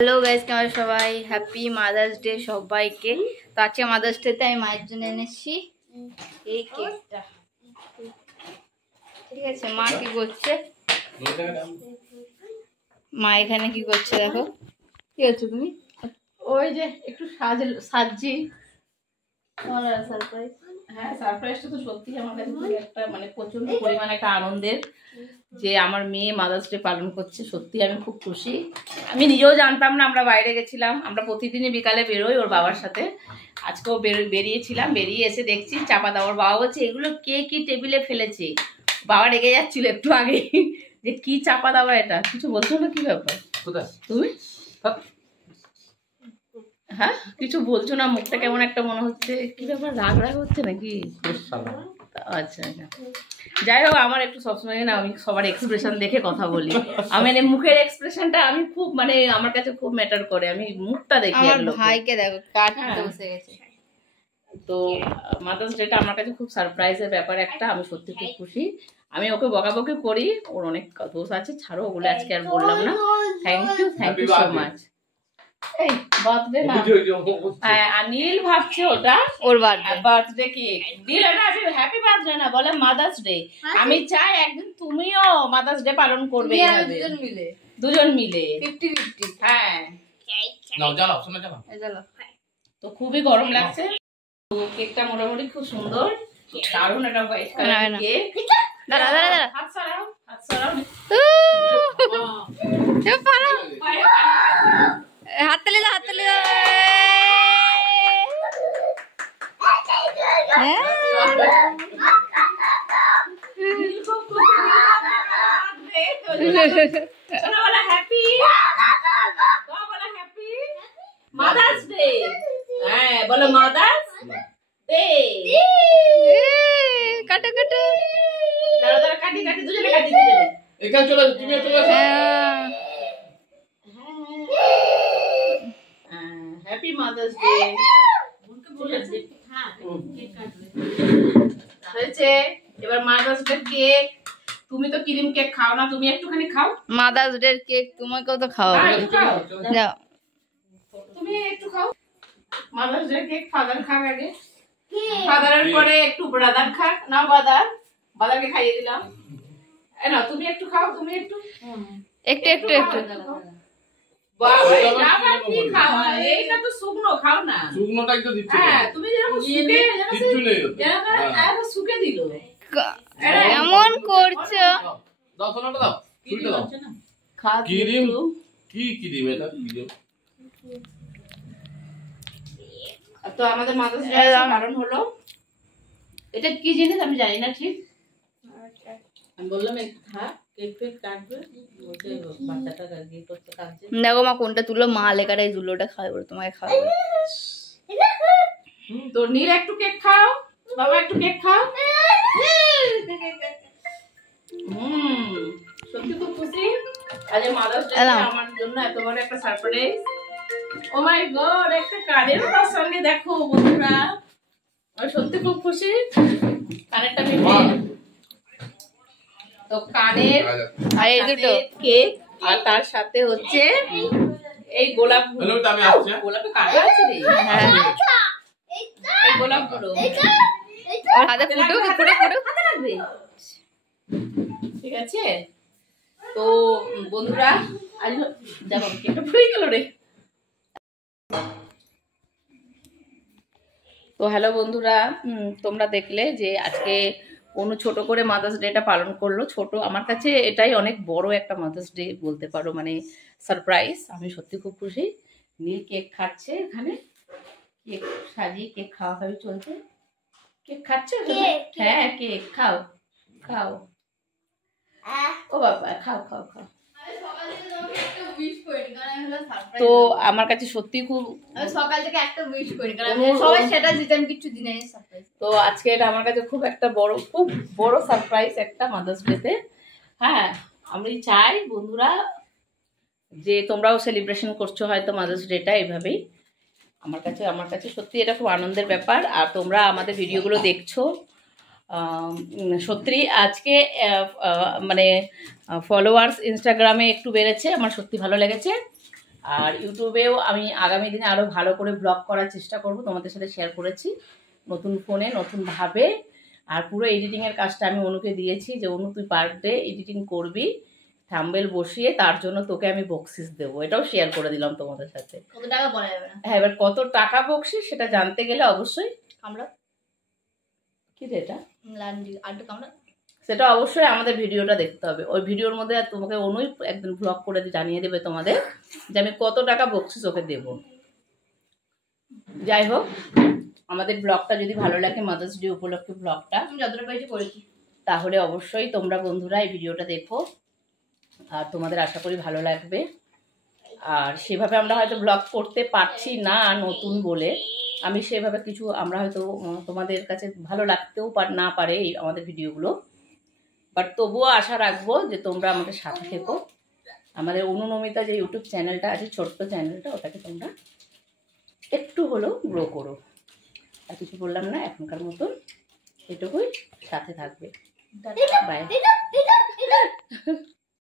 Hello guys, কেমন সবাই? Happy mother's day সবাইকে। তো আজকে মাদার্স ডেতে আমি মায়ের জন্য এনেছি এই কেকটা। ঠিক আছে, মা কি করছে? মা এখানে কি করছে দেখো। কি করছো তুমি? ওই যে একটু সাজছি। সারপ্রাইজ। হ্যাঁ, সারপ্রাইজটা তো সত্যি আমার কাছে খুবই একটা প্রচন্ড পরিমাণে একটা আনন্দের, যে আমার মেয়ে মাদার্স ডে পালন করছে। সত্যি আমি খুব খুশি। আমি নিজেও জানতাম না। আমরা বাইরে গেছিলাম, আমরা প্রতিদিনই বিকালে বেরোই ওর বাবার সাথে। আজকেও বেরিয়েছিলাম, বেরিয়ে এসে দেখছি চাপা দাও। ওর বাবা বলছে এগুলো কে কি টেবিলে ফেলেছে। বাবা রেগে যাচ্ছিল একটু আগে যে কি চাপা দাওয়া, এটা কিছু বলছো না? কি ব্যাপার তুমি? হ্যাঁ, কিছু বলছো না, মুখটা কেমন একটা মনে হচ্ছে। কি ব্যাপার, রাগ রাগ হচ্ছে নাকি? আচ্ছা আচ্ছা, যাই হোক, আমার একটু সবসময় না আমি সবার এক্সপ্রেশন দেখে কথা বলি। আমি মুখের এক্সপ্রেশনটা আমি খুব আমার কাছে খুব ম্যাটার করে। আমি মুখটা দেখি। আমার ভাইকে দেখো কাটতে বসে গেছে। তো মাদার্স ডেটা আমার কাছে খুব সারপ্রাইজের ব্যাপার একটা। আমি সত্যি খুব খুশি। আমি ওকে বকাবকি করি, ওর অনেক দোষ আছে, ছাড়ো ওগুলো আজকে আর বললাম না। Thank you so much. এই বার্থডে না, নীল ভাবছে ওটা ওর বার্থডে কেক। দিল না, হ্যাপি বার্থডে না, বলে মাদার্স ডে। আমি চাই একদিন তুমিও মাদার্স ডে পালন করবে দুজন মিলে 50-50। হ্যাঁ, তো খুবই গরম লাগছে। তো কেকটা মোটামুটি খুব সুন্দর, দারুণ একটা হোয়াইট কালার কেক। দাঁড়া দাঁড়া দাঁড়া, হাত সরাও, হাত সরাও। হাত তালি দাও, হাত তালি দাও। Mother's day. হ্যাঁ, বলো মাদার্স ডে। কাটো কাটো, দাঁড়া দাঁড়া, কাটি কাটি, দুজনে কাটি, দুজনে এখানে চলে আসো, তুমি চলে আসো। Happy mother's day. হয়েছে, এবার মাদার্স ডে কেক। তুমি তো ক্রিম কেক খাও না, তুমি একটুখানি খাও। মাদার্স ডে কেক তোমাকেও তো খাওয়াবো। যাও, তুমি একটু খাও। মাদার্স ডে কেক ফাদার খাক আগে, ফাদারের পরে একটু ব্রাদার খাক। না, বাদারকে খাইয়ে দিলাম। না, তুমি একটু খাও, তুমি একটু একটু একটু একটু। এইটা তো শুকনো, খাও না। শুকনোটাই তো দিচ্ছি। হ্যাঁ, তুমি যেরকম শুকে দিল। এমন করছো। তো আমাদের মাদার্স ডে পালন হলো। এটা কি জিনিস আমি জানি না ঠিক। আমি বললাম একটু থাক, কেক ফেক কাটবে। দেখো মা কোনটা তুলো, মা লেখাটাই তুলোটা খাবে, তোমাকে খাবে। তো নীল একটু কেক খাও, বাবা একটু কেক খাও। সত্যি খুব খুশি। আজ মাদার্স ডে আমার জন্য এত বড় একটা সারপ্রাইজ। ও মাই গড, একটা কানের তার সঙ্গে দেখো বন্ধুরা। আমি সত্যি খুব খুশি। কানেরটা ভেঙে, তো কানের আর এই দুটো কেক, আর তার সাথে হচ্ছে এই গোলাপ। গোলাপে কাটা আছে রে। হ্যাঁ, এই গোলাপগুলো ওর হাতে ফুটো ফুটো ফুটো হাতে লাগবে। ঠিক আছে, তো বন্ধুরা আজ দেখো কেকটা ফুলে গেল রে। তো হ্যালো বন্ধুরা, তোমরা দেখলে যে আজকে অনু ছোট করে মাদার্স ডেটা পালন করলো। ছোট, আমার কাছে এটাই অনেক বড় একটা মাদার্স ডে বলতে পারো, সারপ্রাইজ। আমি সত্যি খুব খুশি। নীল কেক খাচ্ছে, এখানে কেক সাজিয়ে কেক খাওয়া খাওয়ি চলছে। কেক খাচ্ছে? হ্যাঁ, কেক খাও খাও। ও বাবা, খাও খাও খাও। তো আমার কাছে সত্যি খুব, সকাল থেকে একটা উইশ করি, কারণ সবাই সেটা দিতে, আমি কিছু দিই না। তো আজকে এটা আমার কাছে খুব একটা খুব বড় সারপ্রাইজ একটা মাদার্স ডেতে। হ্যাঁ, আমি চাই বন্ধুরা যে তোমরাও সেলিব্রেশন করছো হয়তো মাদার্স ডেটা এভাবেই। আমার কাছে সত্যি এটা খুব আনন্দের ব্যাপার। আর তোমরা আমাদের ভিডিওগুলো দেখছো, সত্যি আজকে ফলোয়ার্স ইনস্টাগ্রামে একটু বেড়েছে, আমার সত্যি ভালো লেগেছে। আর ইউটিউবেও আমি আগামী দিনে আরও ভালো করে ব্লগ করার চেষ্টা করব, তোমাদের সাথে শেয়ার করেছি নতুন ফোনে নতুনভাবে। আর পুরো এডিটিংয়ের কাজটা আমি অনুকে দিয়েছি যে অনু তুই পার ডে এডিটিং করবি, থাম্বনেল বসিয়ে, তার জন্য তোকে আমি বকশিস দেবো, এটাও শেয়ার করে দিলাম তোমাদের সাথে। কত টাকা বলা যাবে না। হ্যাঁ, এবার কত টাকা বকশিস সেটা জানতে গেলে অবশ্যই আমরা কি রে এটা আমরা সেটা অবশ্যই আমাদের ভিডিওটা দেখতে হবে। ওই ভিডিওর মধ্যে তোমাকে অনুই একদিন ব্লগ করে জানিয়ে দেবে তোমাদের যে আমি কত টাকা বকশিস ওকে দেবো। যাই হোক, আমাদের ব্লগটা যদি ভালো লাগে, মাদার্স ডে উপলক্ষে ব্লগটা আমি যতটা পেরেছি করেছি, তাহলে অবশ্যই তোমরা বন্ধুরা এই ভিডিওটা দেখো, আর তোমাদের আশা করি ভালো লাগবে। আর সেভাবে আমরা হয়তো ব্লগ করতে পারছি না নতুন বলে, আমি সেভাবে কিছু আমরা হয়তো তোমাদের কাছে ভালো লাগতেও না পারে এই আমাদের ভিডিওগুলো, বাট তবুও আশা রাখবো যে তোমরা আমাদের সাথে থেকো। আমাদের অনুনমিতা যে ইউটিউব চ্যানেলটা আছে, ছোট্ট চ্যানেলটা, ওটাকে তোমরা একটু হলেও গ্রো করো। আর কিছু বললাম না, এখনকার মতন এটুকুই, সাথে থাকবে। বাই।